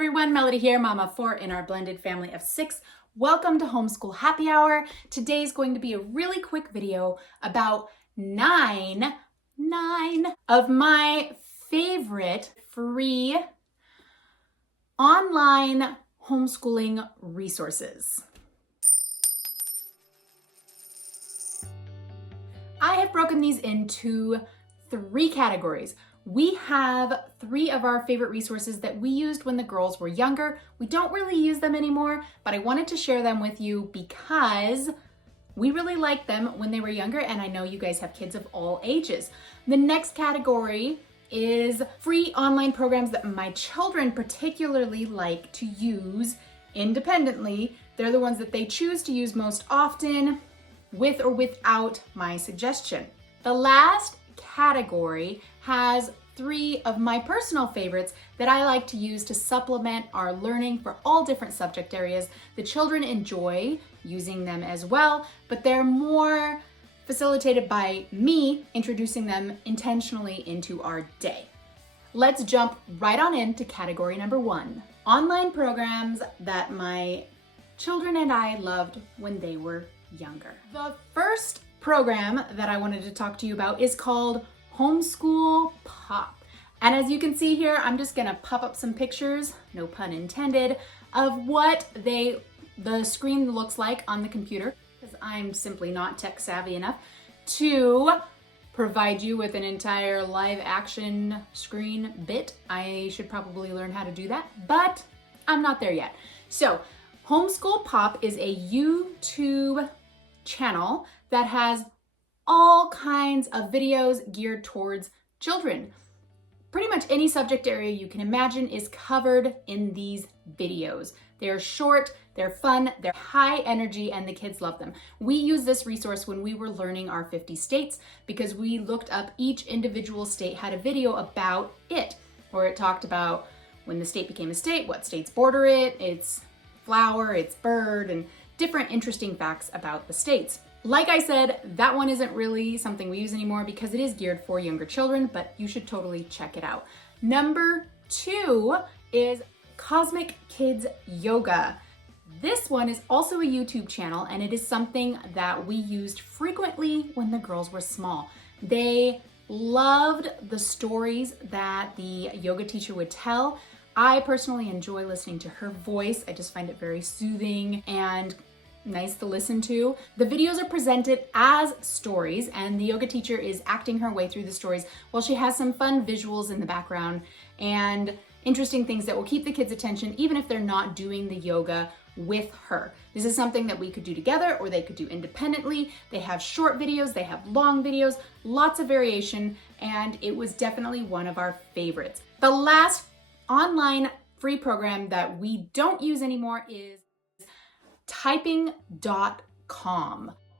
everyone, Melody here, Mama of 4 in our blended family of 6. Welcome to Homeschool Happy Hour. Today is going to be a really quick video about nine of my favorite free online homeschooling resources. I have broken these into 3 categories. We have 3 of our favorite resources that we used when the girls were younger. We don't really use them anymore, but I wanted to share them with you because we really liked them when they were younger, and I know you guys have kids of all ages. The next category is free online programs that my children particularly like to use independently. They're the ones that they choose to use most often, with or without my suggestion. The last category has 3 of my personal favorites that I like to use to supplement our learning for all different subject areas. The children enjoy using them as well, but they're more facilitated by me introducing them intentionally into our day. Let's jump right on into category number 1. Online programs that my children and I loved when they were younger. The first program that I wanted to talk to you about is called Homeschool Pop. And as you can see here, I'm just gonna pop up some pictures, no pun intended, of what the screen looks like on the computer, because I'm simply not tech savvy enough to provide you with an entire live action screen bit. I should probably learn how to do that, but I'm not there yet. So Homeschool Pop is a YouTube channel that has all kinds of videos geared towards children. Pretty much any subject area you can imagine is covered in these videos. They're short, they're fun, they're high energy, and the kids love them. We used this resource when we were learning our 50 states because we looked up each individual state had a video about it, where it talked about when the state became a state, what states border it, its flower, its bird, and different interesting facts about the states. Like I said, that one isn't really something we use anymore because it is geared for younger children, but you should totally check it out. Number 2 is Cosmic Kids Yoga. This one is also a YouTube channel, and it is something that we used frequently when the girls were small. They loved the stories that the yoga teacher would tell. I personally enjoy listening to her voice. I just find it very soothing and nice to listen to. The videos are presented as stories, and the yoga teacher is acting her way through the stories while she has some fun visuals in the background and interesting things that will keep the kids' attention even if they're not doing the yoga with her. This is something that we could do together or they could do independently. They have short videos, they have long videos, lots of variation, and it was definitely one of our favorites. The last online free program that we don't use anymore is typing.com.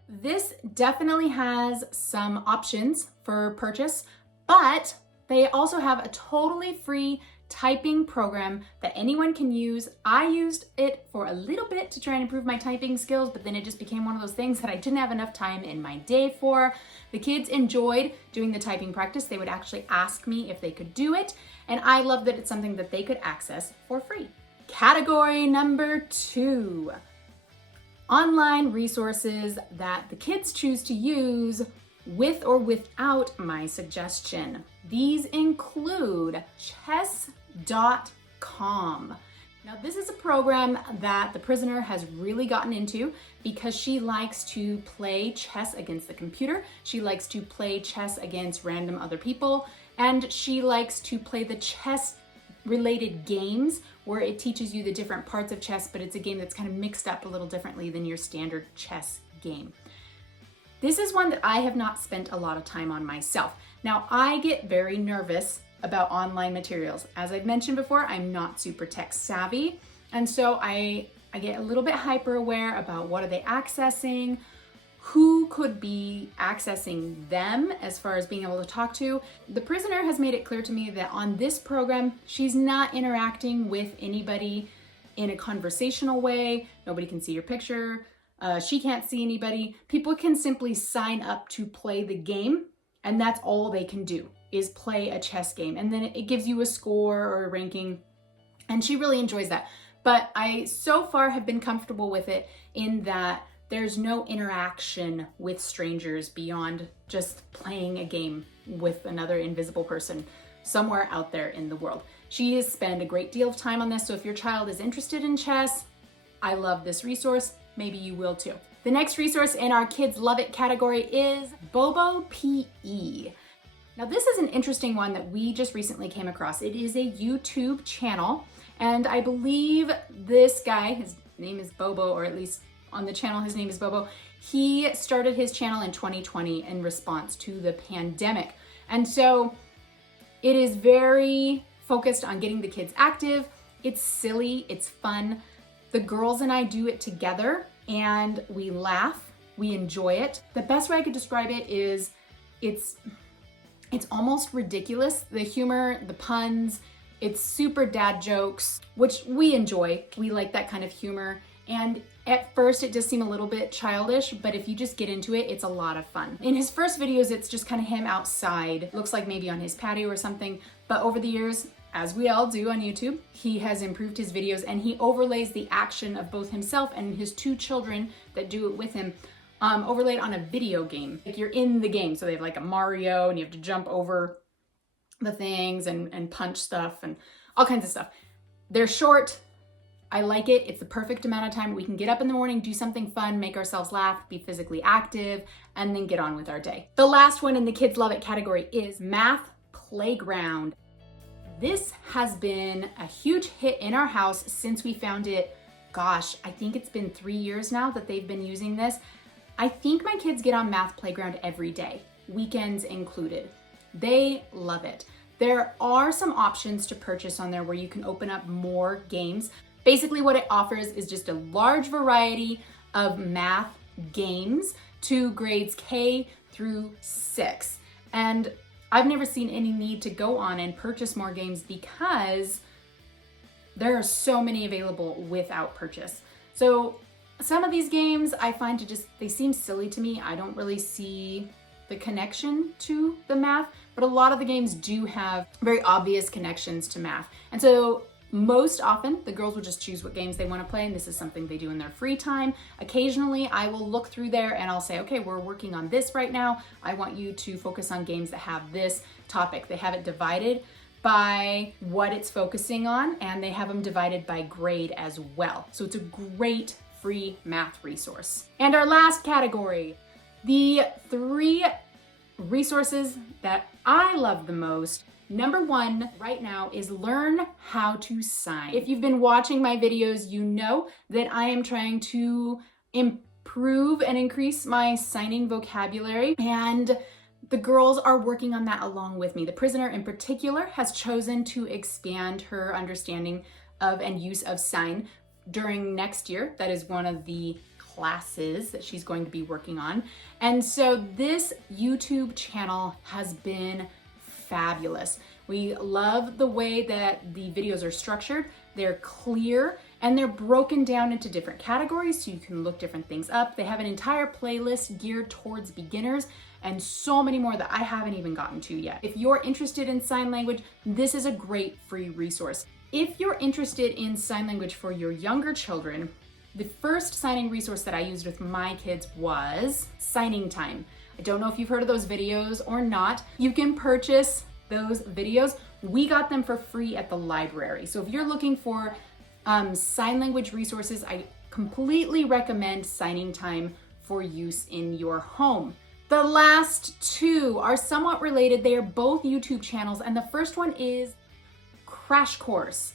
This definitely has some options for purchase, but they also have a totally free typing program that anyone can use. I used it for a little bit to try and improve my typing skills, but then it just became one of those things that I didn't have enough time in my day for. The kids enjoyed doing the typing practice. They would actually ask me if they could do it, and I love that it's something that they could access for free. Category number 2. Online resources that the kids choose to use with or without my suggestion. These include chess.com. Now, this is a program that the prisoner has really gotten into because she likes to play chess against the computer. She likes to play chess against random other people, and she likes to play the chess related games where it teaches you the different parts of chess, but it's a game that's kind of mixed up a little differently than your standard chess game. This is one that I have not spent a lot of time on myself. Now, I get very nervous about online materials. As I've mentioned before, I'm not super tech savvy, and so I get a little bit hyper aware about what are they accessing, who could be accessing them as far as being able to talk to. The prisoner has made it clear to me that on this program, she's not interacting with anybody in a conversational way. Nobody can see your picture. She can't see anybody. People can simply sign up to play the game, and that's all they can do is play a chess game. And then it gives you a score or a ranking and she really enjoys that. But I so far have been comfortable with it in that there's no interaction with strangers beyond just playing a game with another invisible person somewhere out there in the world. She has spent a great deal of time on this, so if your child is interested in chess, I love this resource. Maybe you will too. The next resource in our Kids Love It category is Bobo PE. Now this is an interesting one that we just recently came across. It is a YouTube channel, and I believe this guy, his name is Bobo, or at least on the channel his name is Bobo. He started his channel in 2020 in response to the pandemic. And so it is very focused on getting the kids active. It's silly, it's fun. The girls and I do it together and we laugh, we enjoy it. The best way I could describe it is it's almost ridiculous. The humor, the puns, it's super dad jokes, which we enjoy. We like that kind of humor. And at first it does seem a little bit childish, but if you just get into it, it's a lot of fun. In his first videos, it's just kind of him outside. Looks like maybe on his patio or something. But over the years, as we all do on YouTube, he has improved his videos and he overlays the action of both himself and his two children that do it with him, overlaid on a video game. Like you're in the game, so they have like a Mario and you have to jump over the things and punch stuff and all kinds of stuff. They're short. I like it. It's the perfect amount of time. We can get up in the morning, do something fun, make ourselves laugh, be physically active, and then get on with our day. The last one in the Kids Love It category is Math Playground. This has been a huge hit in our house since we found it. Gosh, I think it's been 3 years now that they've been using this. I think my kids get on Math Playground every day, weekends included. They love it. There are some options to purchase on there where you can open up more games. Basically what it offers is just a large variety of math games to grades K through 6. And I've never seen any need to go on and purchase more games because there are so many available without purchase. So some of these games I find they seem silly to me. I don't really see the connection to the math, but a lot of the games do have very obvious connections to math. And so most often, the girls will just choose what games they want to play, and this is something they do in their free time. Occasionally, I will look through there and I'll say, okay, we're working on this right now. I want you to focus on games that have this topic. They have it divided by what it's focusing on, and they have them divided by grade as well. So it's a great free math resource. And our last category, the 3 resources that I love the most. Number 1 right now is learn how to sign. If you've been watching my videos, you know that I am trying to improve and increase my signing vocabulary, and the girls are working on that along with me. The prisoner in particular has chosen to expand her understanding of and use of sign during next year. That is one of the classes that she's going to be working on. And so this YouTube channel has been fabulous. We love the way that the videos are structured. They're clear and they're broken down into different categories so you can look different things up. They have an entire playlist geared towards beginners and so many more that I haven't even gotten to yet. If you're interested in sign language, this is a great free resource. If you're interested in sign language for your younger children, the first signing resource that I used with my kids was Signing Time. I don't know if you've heard of those videos or not. You can purchase those videos. We got them for free at the library. So if you're looking for sign language resources, I completely recommend Signing Time for use in your home. The last 2 are somewhat related. They are both YouTube channels, and the first one is Crash Course.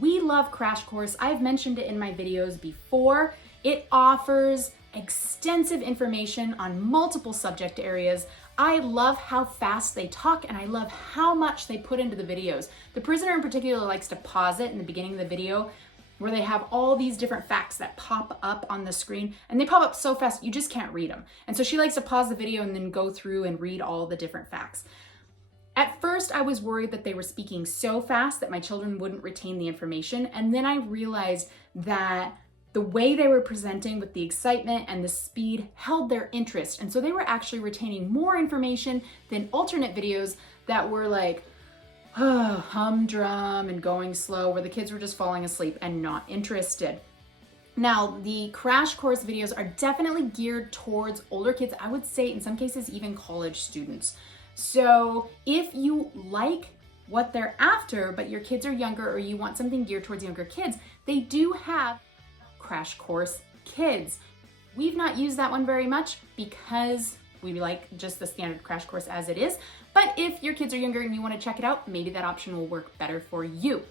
We love Crash Course. I've mentioned it in my videos before. It offers extensive information on multiple subject areas. I love how fast they talk and I love how much they put into the videos. The prisoner in particular likes to pause it in the beginning of the video where they have all these different facts that pop up on the screen, and they pop up so fast you just can't read them. And so she likes to pause the video and then go through and read all the different facts. At first, I was worried that they were speaking so fast that my children wouldn't retain the information. And then I realized that the way they were presenting with the excitement and the speed held their interest. And so they were actually retaining more information than alternate videos that were like, humdrum and going slow, where the kids were just falling asleep and not interested. Now, the crash course videos are definitely geared towards older kids. I would say in some cases, even college students. So if you like what they're after, but your kids are younger, or you want something geared towards younger kids, they do have Crash Course Kids. We've not used that one very much because we like just the standard Crash Course as it is. But if your kids are younger and you want to check it out, maybe that option will work better for you.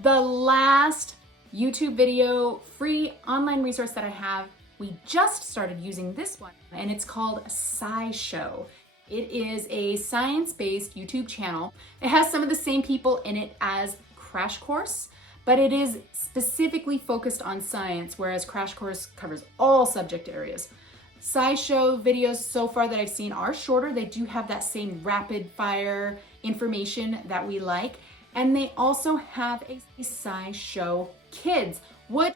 The last YouTube video free online resource that I have, we just started using this one, and it's called SciShow. It is a science-based YouTube channel. It has some of the same people in it as Crash Course, but it is specifically focused on science, whereas Crash Course covers all subject areas. SciShow videos so far that I've seen are shorter. They do have that same rapid fire information that we like. And they also have a SciShow Kids, which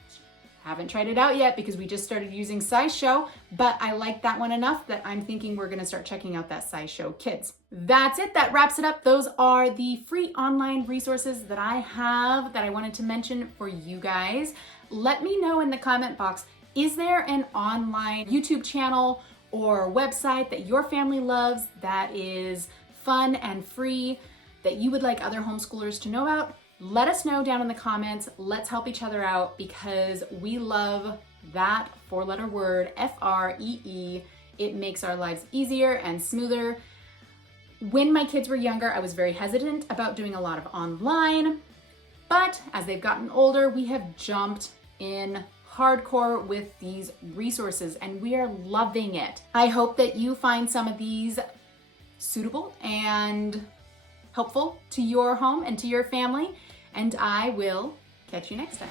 I haven't tried it out yet because we just started using SciShow, but I like that one enough that I'm thinking we're gonna start checking out that SciShow Kids. That's it, that wraps it up. Those are the free online resources that I have that I wanted to mention for you guys. Let me know in the comment box, is there an online YouTube channel or website that your family loves that is fun and free that you would like other homeschoolers to know about? Let us know down in the comments. Let's help each other out because we love that four-letter word, F-R-E-E. It makes our lives easier and smoother. When my kids were younger, I was very hesitant about doing a lot of online, but as they've gotten older, we have jumped in hardcore with these resources and we are loving it. I hope that you find some of these suitable and helpful to your home and to your family, and I will catch you next time.